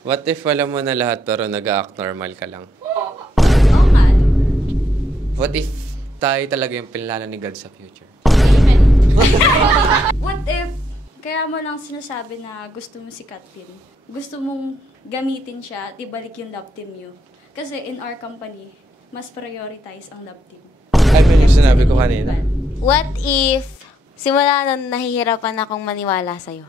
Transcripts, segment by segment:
What if alam mo na lahat pero nag-act normal ka lang? Oo nga. What if tayo talaga yung pinlano ni God sa future? Amen. What if kaya mo lang sinasabi na gusto mo si Katlin? Gusto mong gamitin siya at ibalik yung love team niyo? Kasi in our company, mas prioritize ang love team. I mean, yung sinabi ko kanina. What if simula nun nahihirapan akong maniwala sa'yo?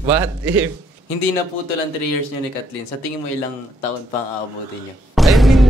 What if? Hindi na putol ang 3 years nyo ni Kathleen. Sa tingin mo ilang taon pa ang aabutin nyo? I mean,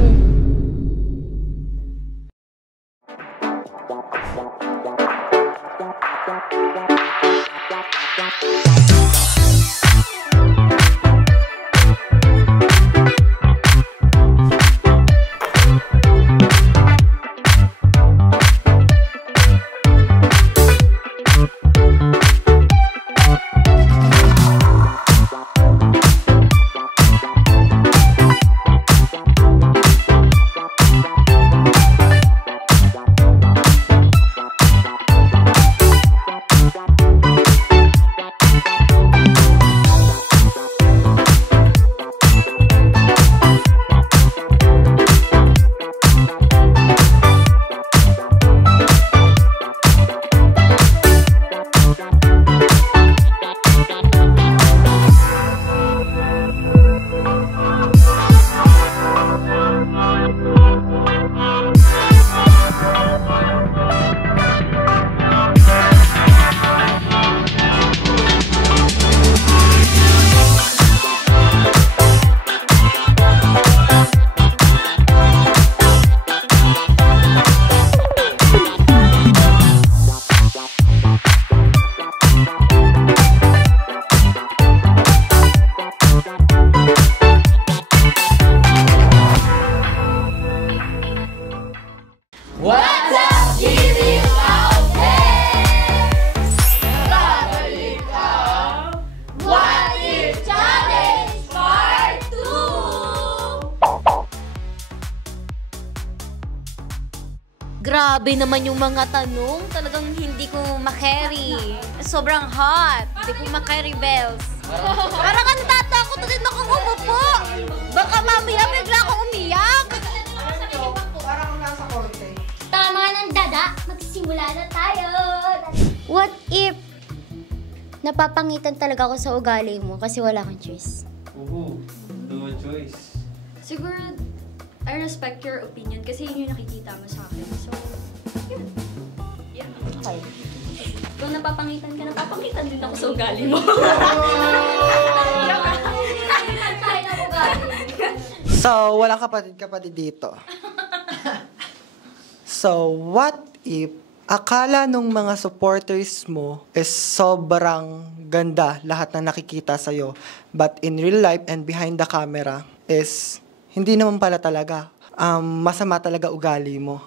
Grabe naman yung mga tanong. Talagang hindi ko makarry. Sobrang hot. Hindi ko makarry, Bells. Parang ang tatakot din akong umupo. Baka mamaya bigla akong umiyak. Parang nasa korte. Tama ng dada, magsimula na tayo. What if napapangitan talaga ako sa ugali mo kasi wala kang choice? no choice. Siguro, I respect your opinion kasi yun yung nakikita mo sa akin. So, yun. Yeah. Okay. Kung napapangitan ka, napapangitan din ako sa ugali mo. So, walang kapatid dito. So, what if akala nung mga supporters mo is sobrang ganda lahat na nakikita sa'yo, but in real life and behind the camera is hindi naman pala talaga. Masama talaga ugali mo.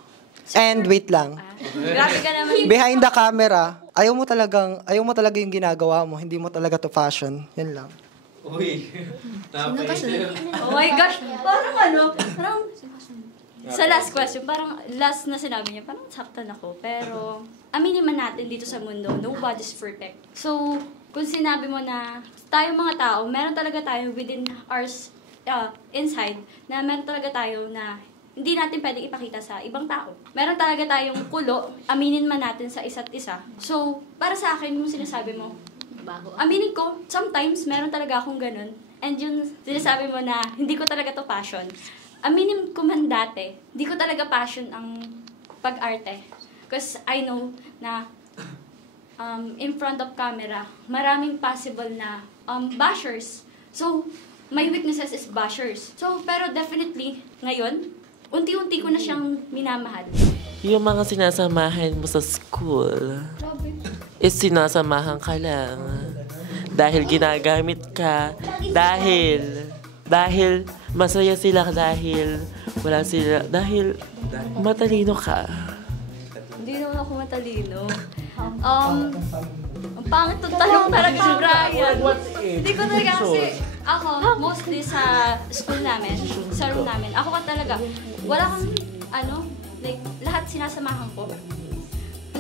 And wait lang. Grabe ka naman. Behind the camera, ayaw mo talaga yung ginagawa mo. Hindi mo talaga to fashion. Yan lang. Uy, Oh my gosh. Parang sa last question, parang last na sinabi niya, parang saktan ako. Pero, aminin man natin dito sa mundo, nobody's perfect. So, kung sinabi mo na tayong mga tao, meron talaga tayo within ours, inside, na meron talaga tayo na hindi natin pwedeng ipakita sa ibang tao. Meron talaga tayong kulo, aminin man natin sa isa't isa. So, para sa akin, yung sinasabi mo, bago. Aminin ko, sometimes meron talaga akong ganun. And yung sinasabi mo na hindi ko talaga to passion. Aminin ko man dati, hindi ko talaga passion ang pag-arte. Because I know na in front of camera, maraming possible na bashers. So, my weaknesses is bashers. So, pero definitely, ngayon, unti-unti ko na siyang minamahal. Yung mga sinasamahan mo sa school, is sinasamahan ka lang. Dahil ginagamit ka, dahil masaya sila, dahil wala sila, dahil matalino ka. Hindi naman ako matalino. Ang pangit ng talong talaga si Brian. Hindi ko talaga kasi, ako, mostly sa school namin, sa room namin, ako ka talaga, wala kang, like, lahat sinasamahan ko.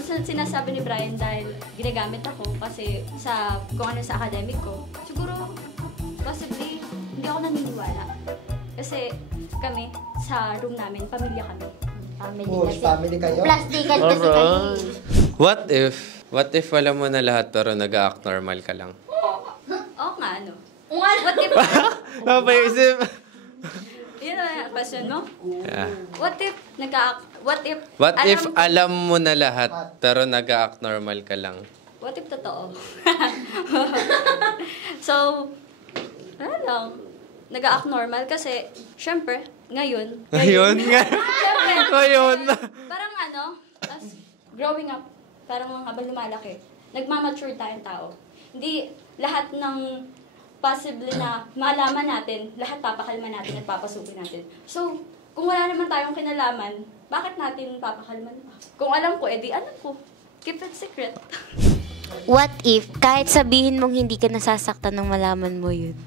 Sinasabi ni Brian dahil ginagamit ako kasi kung ano sa academic ko. Siguro, possibly, hindi ako naniniwala. Kasi kami, sa room namin, pamilya kami. Family kayo? Plastikan kasi kayo. Alright. What if alam mo na lahat pero nag-act normal ka lang? Oo nga, ano? What if, Napaisip. yun na question mo? Yeah. What if, What if alam mo na lahat pero nag-act normal ka lang? What if totoo? So, ano lang, nag-act normal kasi, syempre, ngayon. Ngayon nga. Syempre, Ngayon. parang ano, as growing up, parang habang lumalaki, nagmamature tayong tao. Hindi lahat ng possibly na malaman natin, lahat papakalman natin at papasukin natin. So, kung wala naman tayong kinalaman, bakit natin papakalman pa? Kung alam ko, edi alam ko. Keep it secret. What if, kahit sabihin mong hindi ka nasasaktan nang malaman mo yun?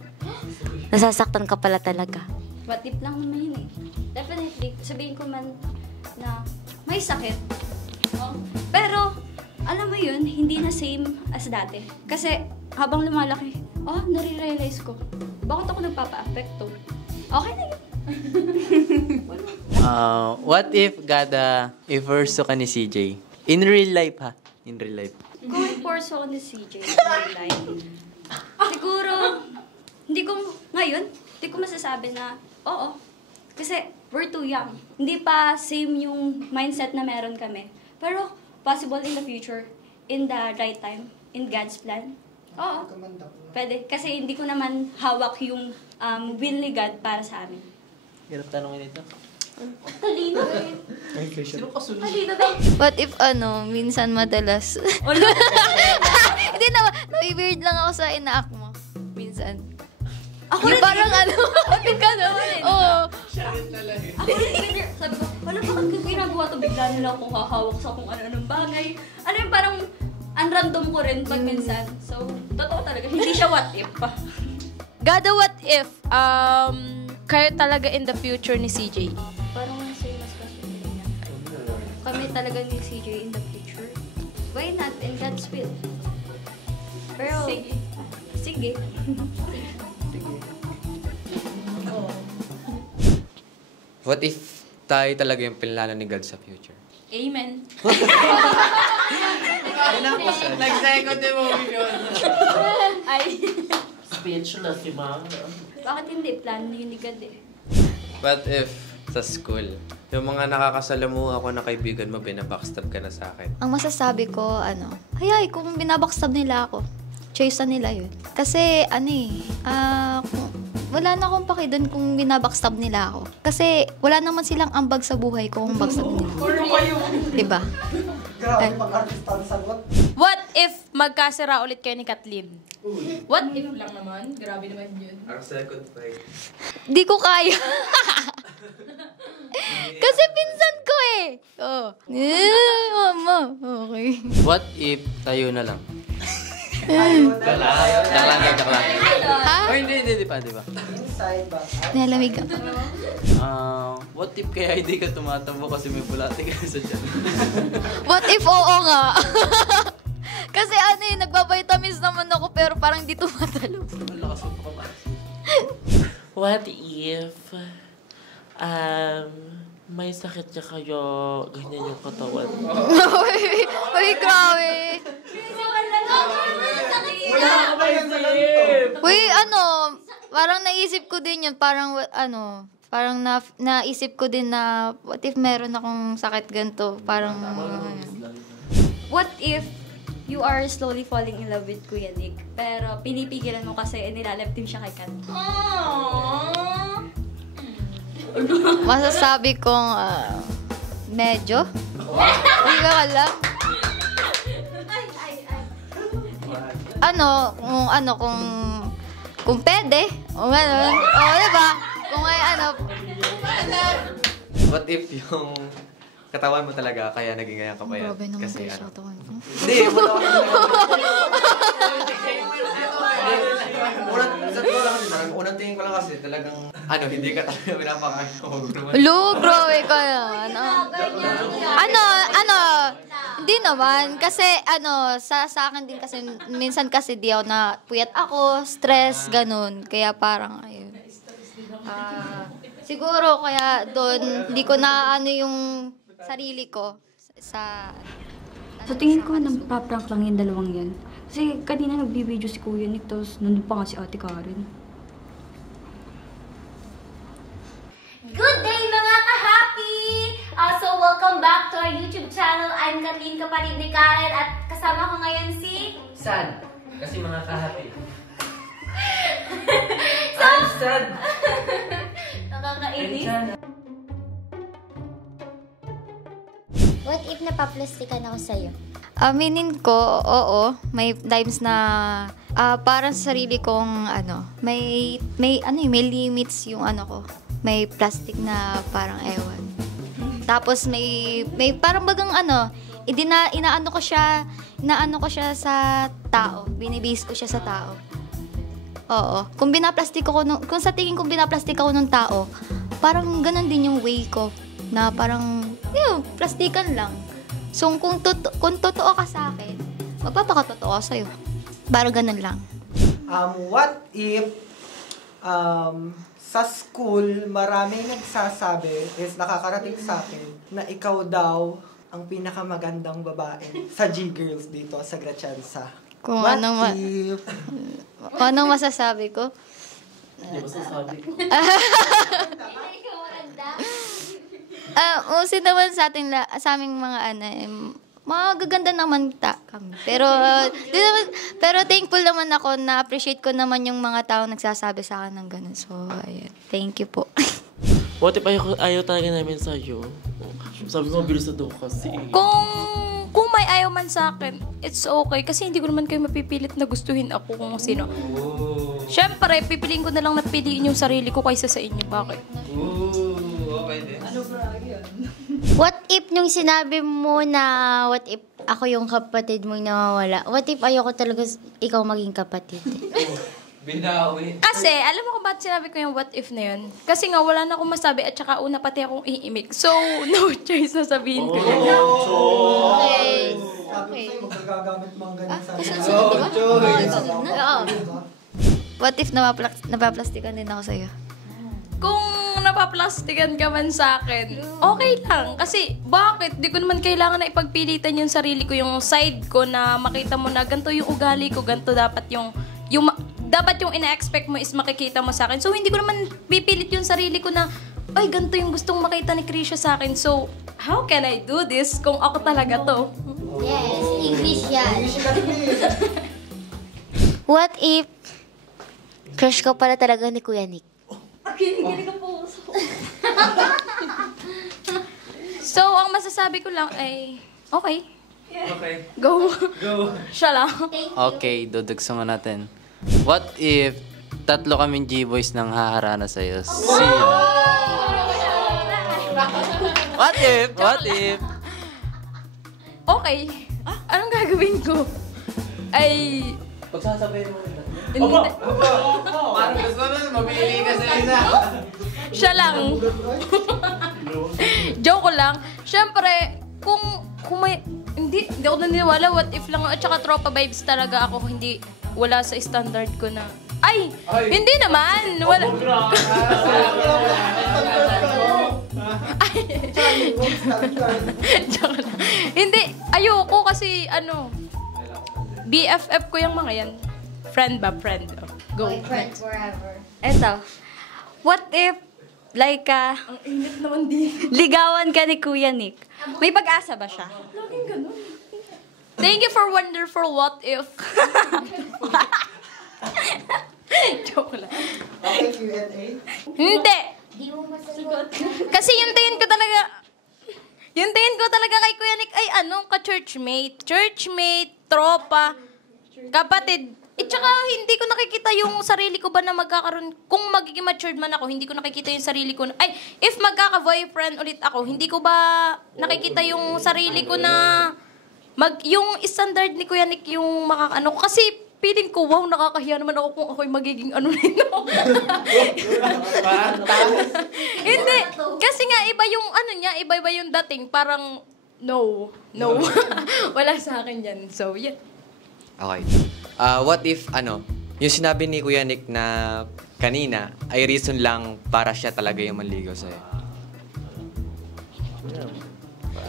Nasasaktan ka pala talaga. What if lang naman yun eh. Definitely, sabihin ko man na may sakit. Oh. Pero, alam mo yun, hindi na same as dati. Kasi, habang lumalaki, nare-realize ko, bakit ako nagpapa-apekto? Okay na yun. What if Gada i-verso ka ni CJ? In real life ha? In real life. Kung i-force ako ni CJ sa life, siguro, hindi ko masasabi na, oo. Kasi, we're too young. Hindi pa same yung mindset na meron kami. Pero, possible in the future, in the right time, in God's plan. Oo. Pwede. Kasi hindi ko naman hawak yung will ni God para sa amin. Hirap tanongin ito. Talino eh. Talino ba? What if minsan madalas. Hindi na, weird lang ako sa ina-act mo. Minsan. Ako Yung rin parang Ikaw naman eh. Oo. Ako rin, sabi ko, wala bakit ko ginagawa to? Bigla nila akong hahawak sa kung ano-anong bagay. Ano yung parang unrandom ko rin pag minsan. So, totoo talaga. Hindi siya what if pa. Gada, what if kayo talaga in the future ni CJ? Parang same as question niya. Kami talaga ni CJ in the future. Why not? In God's will. Pero, sige. What if tayo talaga yung pinlano ni God sa future? Amen. Nag-second emotion. Ay, Speechless si ma'am. bakit hindi? Plan yun ni God eh. What if sa school, yung mga nakakasalamuha ko na kaibigan mo, binabackstab ka na sa akin? Ang masasabi ko, hayay, kung binabackstab nila ako, choice na nila yun. Kasi, wala na akong paki doon kung binabackstab nila ako. Kasi, wala naman silang ambag sa buhay ko kung backstab nila. Diba? Grabe pag-artista ang sagot. What if magkasira ulit kayo ni Kathleen? What if lang naman? Grabe naman yun. Our second fight. Di ko kaya. Kasi pinsan ko eh. Oh. Mama. Okay. What if tayo na lang? Joke lang. Ha? Oh, hindi pa, di ba? Inside ba? Nalamig ka. What if kaya hindi ka tumatabo kasi may bulate ka sa tiyan? What if oo nga? Kasi nagbabitamins naman ako pero parang di tumatalo. What if may sakit ka kayo, ganyan yung katawan. Uy, grabe. Uy, parang naisip ko din yun. Parang, parang naisip ko din na, what if meron akong sakit ganito? Parang, What if you are slowly falling in love with Kuya Nick, pero pinipigilan mo kasi nilalab din siya kay Kat? masasabi kong, medyo? Hindi ka alam. Kung pwede. O gano'n. O, diba? Kung may What if yung katawan mo talaga kaya naging ganyan ka pa yan? Grabe naman Kasi kayo sa katawan ko. Hindi, wala unang tingin ko lang kasi talagang, hindi ka talaga pinapakain ko. Lu, grabe ka naman. Hindi naman. Kasi, sa akin din kasi, minsan kasi di ako na puyat ako, stress, ganun. Kaya parang, ayun. Siguro, kaya doon, hindi ko na yung sarili ko sa... So tingin ko napaprank lang yung dalawang yan. Kasi kanina nagbibideo si Kuya Nick, tapos nandun pa nga si Ate Karen. Good day mga ka-happy! So welcome back to our YouTube channel. I'm Kathleen, kapatid ni Karen, at kasama ko ngayon si... Sad. Kasi mga ka-happy. I'm sad. Nakakainis. What if napaplastikan ako sa'yo? Aminin ko, oo. May times na parang sa sarili kong may limits yung ko. May plastic na parang ewan. Tapos may parang bagang inaano ko siya sa tao. Binibase ko siya sa tao. Oo. Kung sa tingin kong binaplastik ako ng tao, parang ganun din yung way ko. Na parang, plastikan lang. So, kung totoo ka sa akin, magpapakatotoo ako sa'yo. Parang ganun lang. What if sa school maraming nagsasabi is nakakarating sa akin na ikaw daw ang pinakamagandang babae sa G-Girls dito sa Gratianza. Kung anong masasabi ko? Hindi masasabi ko. Usin naman sa aming mga magaganda naman kami. Pero thankful naman ako, na appreciate ko naman yung mga tao nagsasabi sa akin ng ganun. So, ayun. Thank you po. What if ayaw talaga namin sa'yo? Sabi mo, bilis na daw kasi. Kung may ayaw man sa akin, it's okay. Kasi hindi ko naman kayo mapipilit na gustuhin ako kung sino. Siyempre, pipiliin ko na lang na piliin yung sarili ko kaysa sa inyo. Bakit? Okay din. What if nung sinabi mo na what if ako yung kapatid mong nawawala? What if ayoko talaga ikaw maging kapatid? Binawi. Kasi, alam mo kung bakit sinabi ko yung what if na yun? Kasi nga, wala na akong masabi at saka una pati akong iimik. So, no choice na sabihin ko yun. Okay. Sabi ko sa'yo, magagagamit mo ang ganyan sa What if napaplastikan din ako sa'yo? Kung napaplastikan ka man sa akin, okay lang. Kasi, bakit? Di ko naman kailangan na ipagpilitan yung sarili ko, yung side ko na makita mo na ganito yung ugali ko, ganito dapat dapat yung ina-expect mo is makikita mo sa akin. So, hindi ko naman pipilit yung sarili ko na, ay, ganito yung gustong makita ni Krisha sa akin. So, how can I do this kung ako talaga to? Yes, English yan. What if crush ko pala talaga ni Kuya Nick? So, ang masasabi ko lang ay, okay. Okay. Go. Siya lang. Okay, dudugsungan natin. What if tatlo kaming G-boys nang haharana sa'yo? Sino? What if? Okay. Anong gagawin ko? Ay... Pagsasabihin mo rin. Parang gusto nun, mabili ka sa isa. Siya lang. Joke ko lang. Siyempre, kung may... Hindi ako naniniwala. What if lang. At saka tropa vibes talaga ako. Hindi... Wala sa standard ko na... Ay! Hindi naman! Wala... Joke lang. Hindi. Ayoko kasi BFF ko yung mga yan. Friend ba? Friend. Go. Friends forever. Eto, what if, ang init naman din. ligawan ka ni Kuya Nick? May pag-asa ba siya? Laging ganun. Thank you for wonderful what if. Joke lang. Okay, Q&A. Hindi. Di mo masagot. Kasi yung tingin ko talaga kay Kuya Nick ay churchmate, tropa, kapatid. Tsaka hindi ko nakikita yung sarili ko ba na magkakaroon, kung magiging matured man ako, hindi ko nakikita yung sarili ko na, if magkaka-boyfriend ulit ako, hindi ko ba nakikita yung sarili ko na yung standard ni Kuya Nick yung makakaano. Kasi feeling ko, wow, nakakahiya naman ako kung ako'y magiging ano nito. Hindi. Kasi nga, iba yung ano niya, iba-iba yung dating. Parang, no. Wala sa akin yan. So, yeah. Okay. What if, yung sinabi ni Kuya Nick na kanina ay reason lang para siya talaga yung manligaw sa'yo?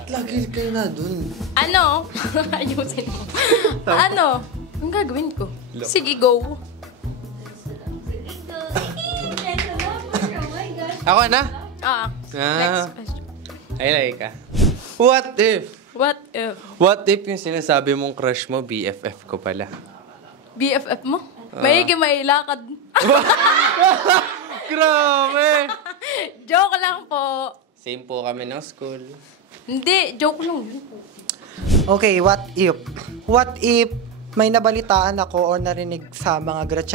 Lagi kayo na dun. Ano? Ayusin mo. Ano? Ang gagawin ko? Sige, go. Ako na? Next question. I like ka. What if? What if? What if yung sinasabi mong crush mo, BFF ko pala? BFF mo? May lakad. Grabe! Joke lang po. Same po kami ng school. Hindi, joke lang yun po. Okay, what if may nabalitaan ako o narinig sa mga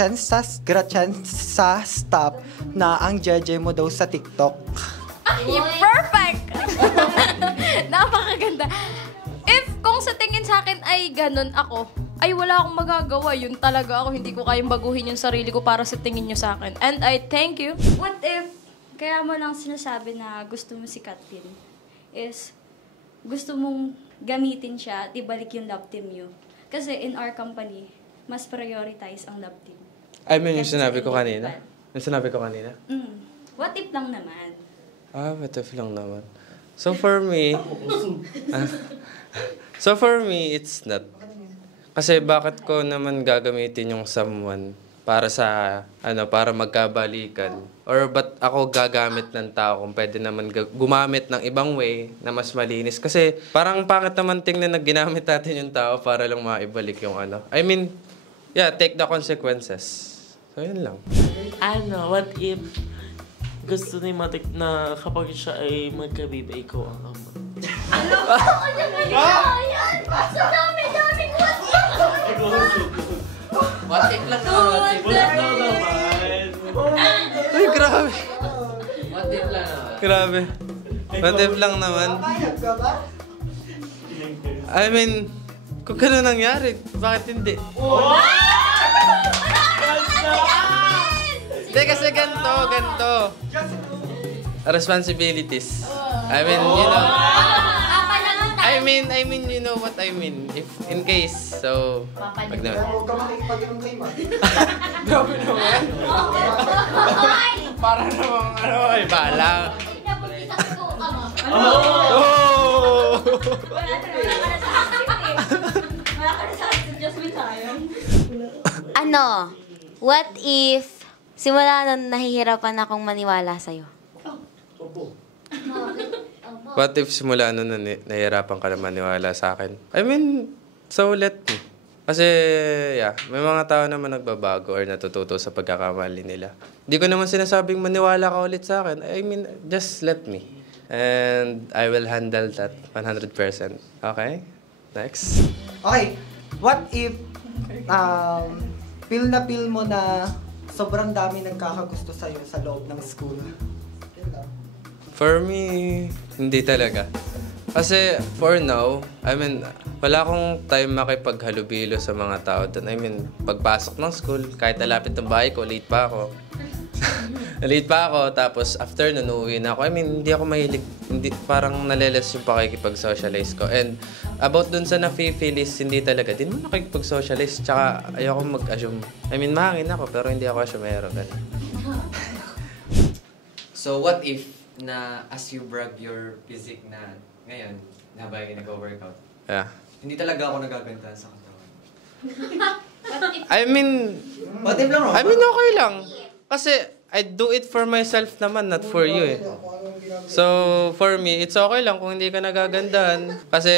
gratyansa stop na ang jeje mo daw sa TikTok? Ay, perfect! Napakaganda. Kung sa tingin sa akin ay ganun ako, ay wala akong magagawa. Yun talaga ako. Hindi ko kayang baguhin yung sarili ko para sa tingin nyo sa akin. And I thank you. What if, kaya mo lang sinasabi na gusto mo si Katlin, is gusto mong gamitin siya at ibalik yung love team nyo. Kasi in our company, mas prioritize ang love team. I mean, yung Kasi sinabi ko sa kanina? Yung sinabi ko kanina? What if lang naman? What if lang naman? So for me, it's not. Kasi bakit ko naman gagamitin yung someone para sa, para magkabalikan? Or ba't ako gagamit ng tao kung pwede naman gumamit ng ibang way na mas malinis? Kasi parang pangit naman tingnan na ginamit natin yung tao para lang maibalik yung I mean, take the consequences. So yun lang. What if gusto ni Matik na kapag siya ay magkabibay ko ang ama? What if lang naman? Ay, grabe. What if lang naman? Grabe. What if lang naman? I mean, kung gano'n nangyari, bakit hindi? Hindi, kasi ganito. Responsibilities. I mean, I mean, you know what I mean. If, in case, so, wag naman. Huwag ka makikipag-inom kay Ma. Grabe naman. Para namang, bahala. Oh! What if simula na nahihirapan akong maniwala sa'yo? What if simula na nahihirapan ka na maniwala sa akin? I mean, so let me. Kasi, may mga tao naman nagbabago or natututo sa pagkakamali nila. Hindi ko naman sinasabing maniwala ka ulit sa akin. I mean, just let me. And I will handle that 100%. Okay? Next. Okay, what if feel mo na sobrang dami nagkakagusto sa'yo sa loob ng school? For me, hindi talaga. Kasi for now, I mean, wala akong time makipaghalubilo sa mga tao doon. I mean, pagpasok ng school, kahit nalapit ng bahay ko, late pa ako. Late pa ako, tapos after nun, uuwi na ako. I mean, hindi ako mahilig, parang naleles yung pakikipag-socialize ko. And about dun sa na-feel is, hindi talaga. Di naman nakikipag-socialize, tsaka ayoko mag-assume. I mean, mahangin ako, pero hindi ako assumero. So what if na as you brag your physique na ngayon, habang nag-workout, hindi talaga ako nagaganda sa katawan? I mean, What if lang, I mean, okay lang. Kasi, I do it for myself naman, not for you eh. So, for me, it's okay lang kung hindi ka nagagandahan. Kasi,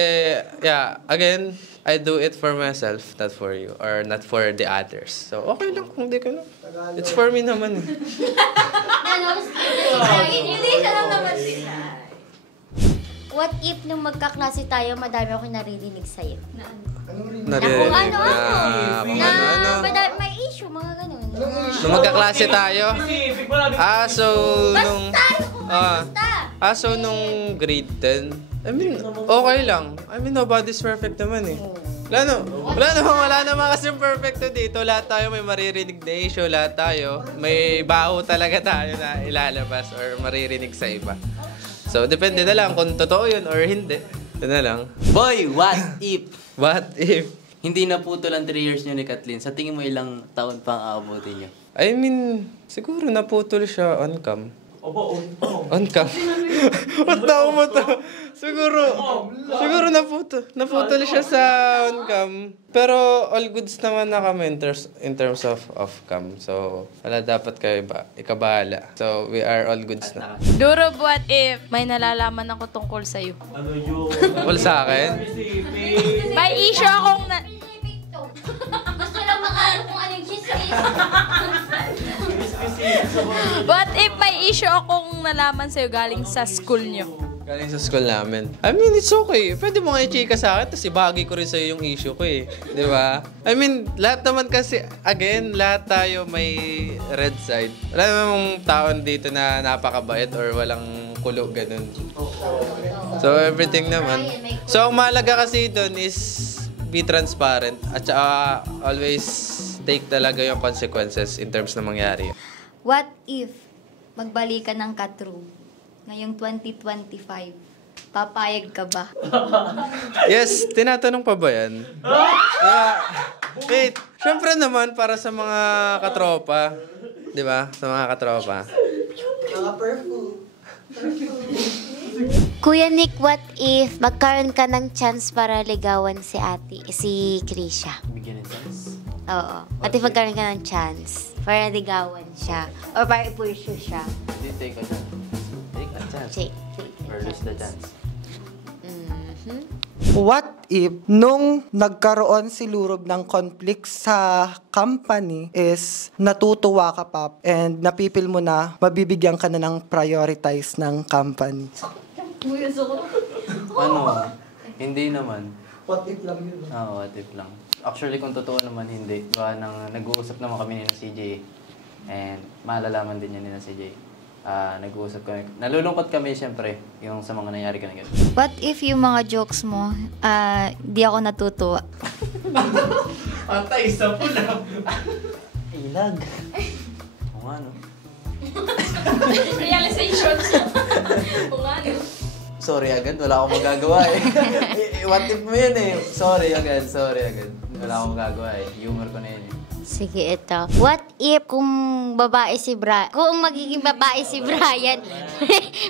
again, I do it for myself, not for you, or not for the others. So, okay lang kung hindi ka na. It's for me naman eh. Hindi siya lang naman sila. What if nung magkaklase tayo, madami akong naririnig sa'yo? Naririnig Na may issue, mga ganun. Nung magkaklase tayo? So nung grade 10, I mean, okay lang. I mean, nobody's perfect naman eh. Wala naman kasi yung perfecto dito. Lahat tayo may maririnig na issue. Lahat tayo may baho talaga tayo na ilalabas or maririnig sa iba. So, depende na lang kung totoo yun or hindi. Ito na lang. Boy, what if? What if? Hindi na putol ang 3 years nyo ni Kathleen. Sa tingin mo ilang taon pang aabutin nyo? I mean, siguro naputol siya on cam. On cam. Ba't tao mo to? Siguro naputol siya sa on cam. Pero all goods naman na kami in terms of off cam. So, wala dapat kayo ikabahala. So, we are all goods na. Durog, what if may nalalaman ako tungkol sa'yo? Tungkol sa akin? May issue akong Gusto lang makaalam kung ano yung chismis. What if may issue akong nalaman sa'yo galing sa school nyo? Galing sa school namin. I mean, it's okay. Pwede mo nga i-chika sa akin, tapos ibahagi ko rin sa'yo yung issue ko eh. Di ba? I mean, lahat naman kasi, again, lahat tayo may red side. Wala namang taon dito na napakabait or walang kulo, ganun. So, everything naman. So, ang mahalaga kasi doon is be transparent at saka always take talaga yung consequences in terms na mangyari. What if magbalikan ng ka-true ngayong 2025? Papayag ka ba? Yes, tinatanong pa ba yan? Wait, syempre naman para sa mga katropa. Di ba? Sa mga katropa. Kuya Nick, what if magkaroon ka ng chance para ligawan si Krisha? Bigyan ng chance? Oo. What if magkaroon ka ng chance para ligawan siya? Or para i-pursue siya? Hindi, take a chance. Take a chance. Take Or lose the chance. What if, nung nagkaroon si Lurob ng conflict sa company is natutuwa ka pa and napipil mo na mabibigyan ka na ng prioritize ng company? Ano? Hindi naman. What if lang yun? Oo, what if lang. Actually, kung totoo naman, hindi. Nag-uusap naman kami ni CJ. And malalaman din yan ni CJ. Nag-uusap kami. Nalulungkot kami, syempre, yung sa mga nangyari ka na gano'n. What if yung mga jokes mo, di ako natutuwa? Antay, isa po lang. Ilag. Oo nga, no? Realization. Kung ano. Sorry agad, wala akong magagawa eh. What if mo yun eh? Sorry agad. Wala akong magagawa eh. Humor ko na yun eh. Sige, ito. What if kung magiging babae si Brian,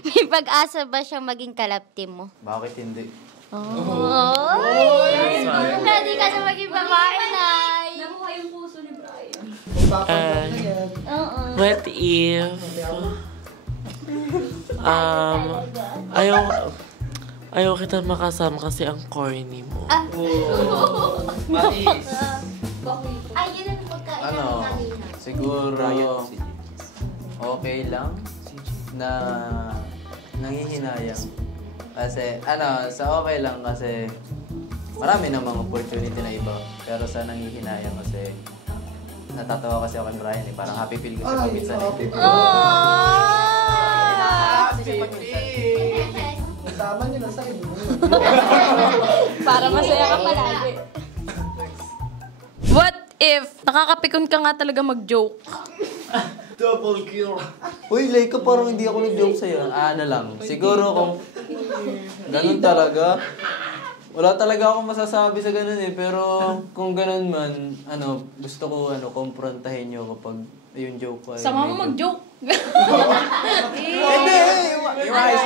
may pag-asa ba siyang maging kalaptim mo? Bakit hindi? Oh! Ready ka na maging babae, Nay! Nakuha yung puso ni Brian. What if... ayaw kita makasama kasi ang corny mo. Mais! Ay, yun ang pagkain Ano? kanina. Siguro... Okay lang na nanghihinayang. Kasi, sa okay lang kasi marami namang opportunity na iba. Pero sa nanghihinayang kasi natatawa kasi ako kay Brian eh. Parang happy feel ko siya paminsan eh. Kasama niyo na sa inyo. Para masaya ka palagi. What if nakakapikon ka nga talaga mag-joke? Double kill. Uy, Laika, parang hindi ako nag-joke sa'yo. Lang. Siguro kung ganun talaga, wala talaga akong masasabi sa ganun eh. Pero kung ganun man, gusto ko komprontahin nyo kapag yung joke ko ay... Sama mo mag-joke. Hindi! Yung ayos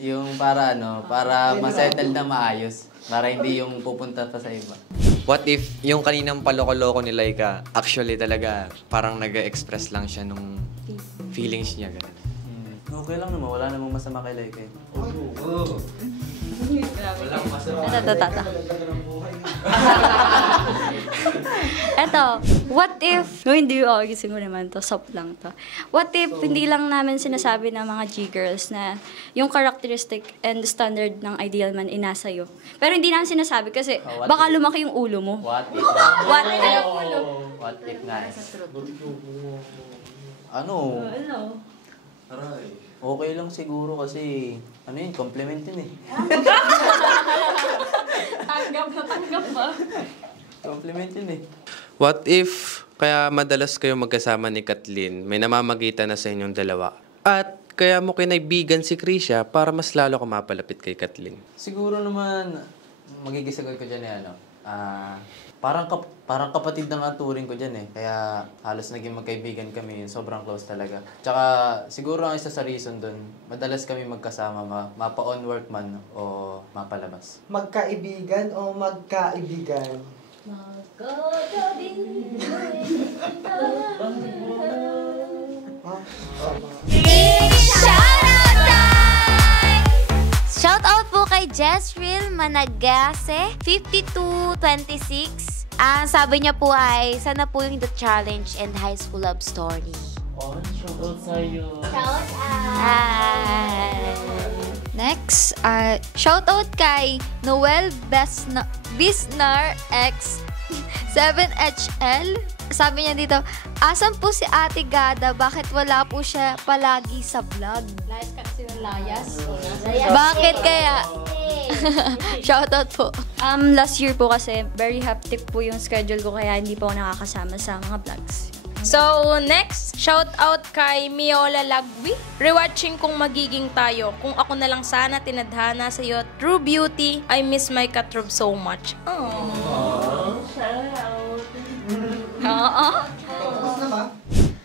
yung para masettle na maayos. Para hindi yung pupunta pa sa iba. What if yung kaninang paloko-loko ni Laika, actually talaga parang nag-express lang siya nung feelings niya. Ganun. Okay lang naman. Wala namang masama kay Laika eh. Walang masama. Eto, what if, hindi gising mo naman to, soft lang to. What if hindi lang namin sinasabi ng mga G-girls na yung characteristic and standard ng ideal man inasa'yo. Pero hindi namin sinasabi kasi baka lumaki yung ulo mo. What if? What if? What if nga eh? Ano? Okay lang siguro kasi, compliment yun eh. Tanggap ba? Compliment yun eh. What if kaya madalas kayo magkasama ni Kathleen, may namamagitan na sa inyong dalawa? At kaya mo kinaibigan si Krisha para mas lalo ka mapalapit kay Kathleen? Siguro naman, magigisagot ko dyan eh, ano. Parang kapatid na nga turing ko dyan eh. Kaya halos naging magkaibigan kami, sobrang close talaga. Tsaka siguro ang isa sa reason dun, madalas kami magkasama, mapa-on work man o mapalabas. Magkaibigan o magkaibigan? Shoutout po kay Jessril Managase, 5226. Ang sabi niya po ay, sana po yung The Challenge and High School Love Story. Oh, shoutout sa'yo. Next, shoutout kay Noel Bisnar X 7HL. Sabi niya dito, asan po si Ate Gada? Bakit wala po siya palagi sa vlog? Layas ka kasi ng layas. Bakit kaya? Shoutout po. Last year po kasi, very hectic po yung schedule ko kaya hindi po ako nakakasama sa mga vlogs. So, next, shout out kay Miola Lagwi. Rewatching kung magiging tayo. Kung ako na lang sana tinadhana sa iyo, True Beauty. I miss my Katrub so much.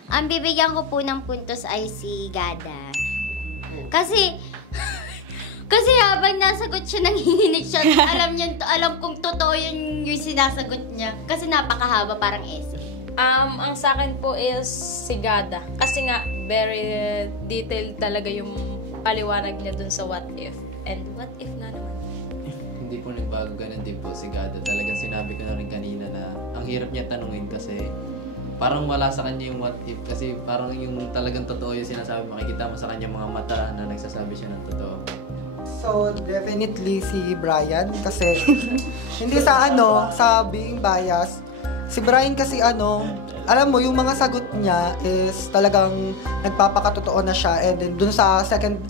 Ang bibigyan ko po ng puntos ay si Gada. Kasi habang nasagot siya, nanginginig siya. Alam kong totoo yung sinasagot niya. Kasi napakahaba, parang essay. Ang sa akin po is si Gada. Kasi nga, very detailed talaga yung paliwanag niya dun sa what if. And what if na naman? Hindi po nagbago, ganun din po si Gada. Talagang sinabi ko na rin kanina na ang hirap niya tanungin kasi parang wala sa kanya yung what if. Kasi parang yung talagang totoo yung sinasabi, makikita mo sa kanya mga mata na nagsasabi siya ng totoo. So, definitely si Brian kasi hindi sa being biased. Si Brian kasi alam mo, yung mga sagot niya is talagang nagpapakatotoo na siya, and then dun sa second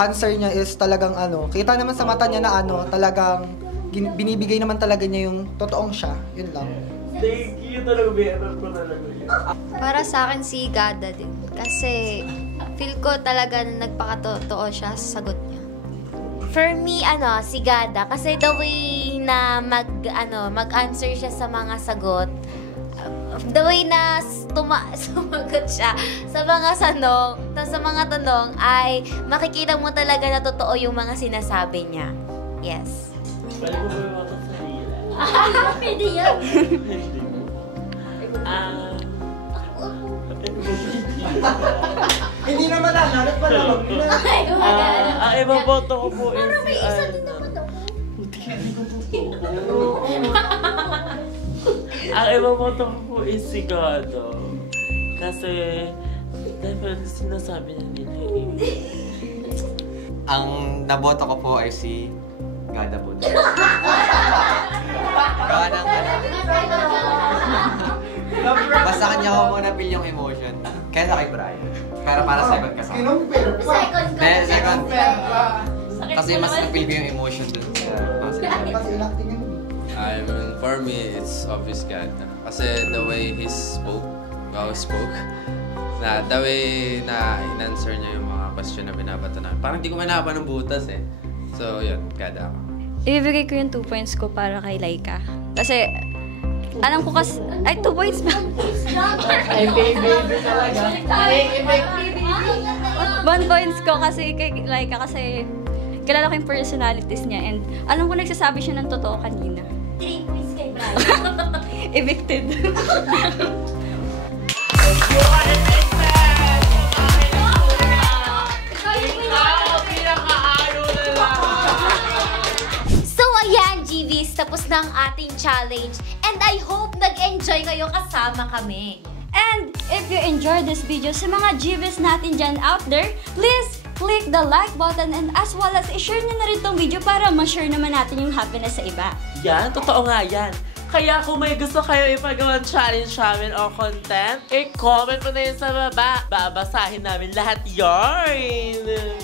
answer niya is talagang kita naman sa mata niya na talagang binibigay naman talaga niya yung totoong siya. Yun lang. Thank you talaga, meron ko talaga yun. Para sa akin si Gada din. Kasi feel ko talaga na nagpakatotoo siya sa sagot niya. For me, si Gada. Kasi the way na mag-answer siya sa mga sagot, the way na sumagot siya sa mga tanong, ay makikita mo talaga na totoo yung mga sinasabi niya. Yes. Pwede ko ba yung mga sarila? Pwede yan. Hindi naman hanap pa lang. Ang ibang boto ko po is Parang may isa din naman ako. Ang ibang boto ko po is si Gado. Kasi definitely sinasabi niya nila eh. Ang naboto ko po ay si Gada po. Basta kanya ko muna feel yung emotion. Kaya kay Brian. Pero para second ka sa akin. Second. Kasi mas na-feel ko yung emotion dun sa For me, it's obvious Gada. Kasi the way he spoke, the way na in-answer niya yung mga question na binabato namin. Parang hindi ko manapa ng butas eh. So, yun, Gada ako. Ibibigay ko yung 2 points ko para kay Laika. Kasi, alam ko kasi, 2 points ba? Ay, baby talaga. 1 points ko kasi kay Laika kasi kilala ko yung personalities niya and alam ko nagsasabi siya ng totoo kanina. 3 points kay Brian. Evicted. So, ayan, GVs, tapos na ang ating challenge. And I hope nag-enjoy kayo kasama kami. And if you enjoyed this video sa mga GVs natin dyan out there, please click the like button and as well as i-share nyo na rin tong video para ma-share naman natin yung happiness sa iba. Yan, totoo nga yan. Kaya kung may gusto kayo ipagawa challenge namin o content, i-comment mo na yun sa baba. Babasahin namin lahat yarn!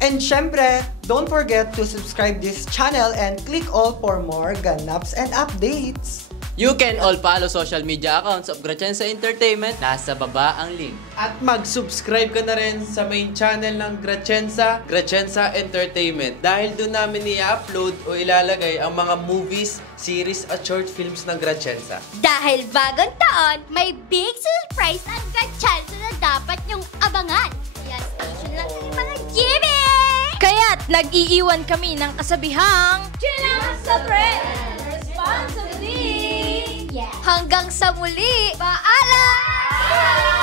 And syempre, don't forget to subscribe this channel and click all for more ganaps and updates. You can all follow social media accounts of Gratchensa Entertainment. Nasa baba ang link. At mag-subscribe ka na rin sa main channel ng Gratchensa Entertainment. Dahil doon namin i-upload o ilalagay ang mga movies, series at short films ng Gratchensa. Dahil bagong taon, may big surprise ang Gratchensa na dapat nyong abangan. Kaya station lang sa mga Jimmy! Kaya't nag-iiwan kami ng kasabihang Chilang sa friend! Responsibly! Hanggang sa muli, paalam!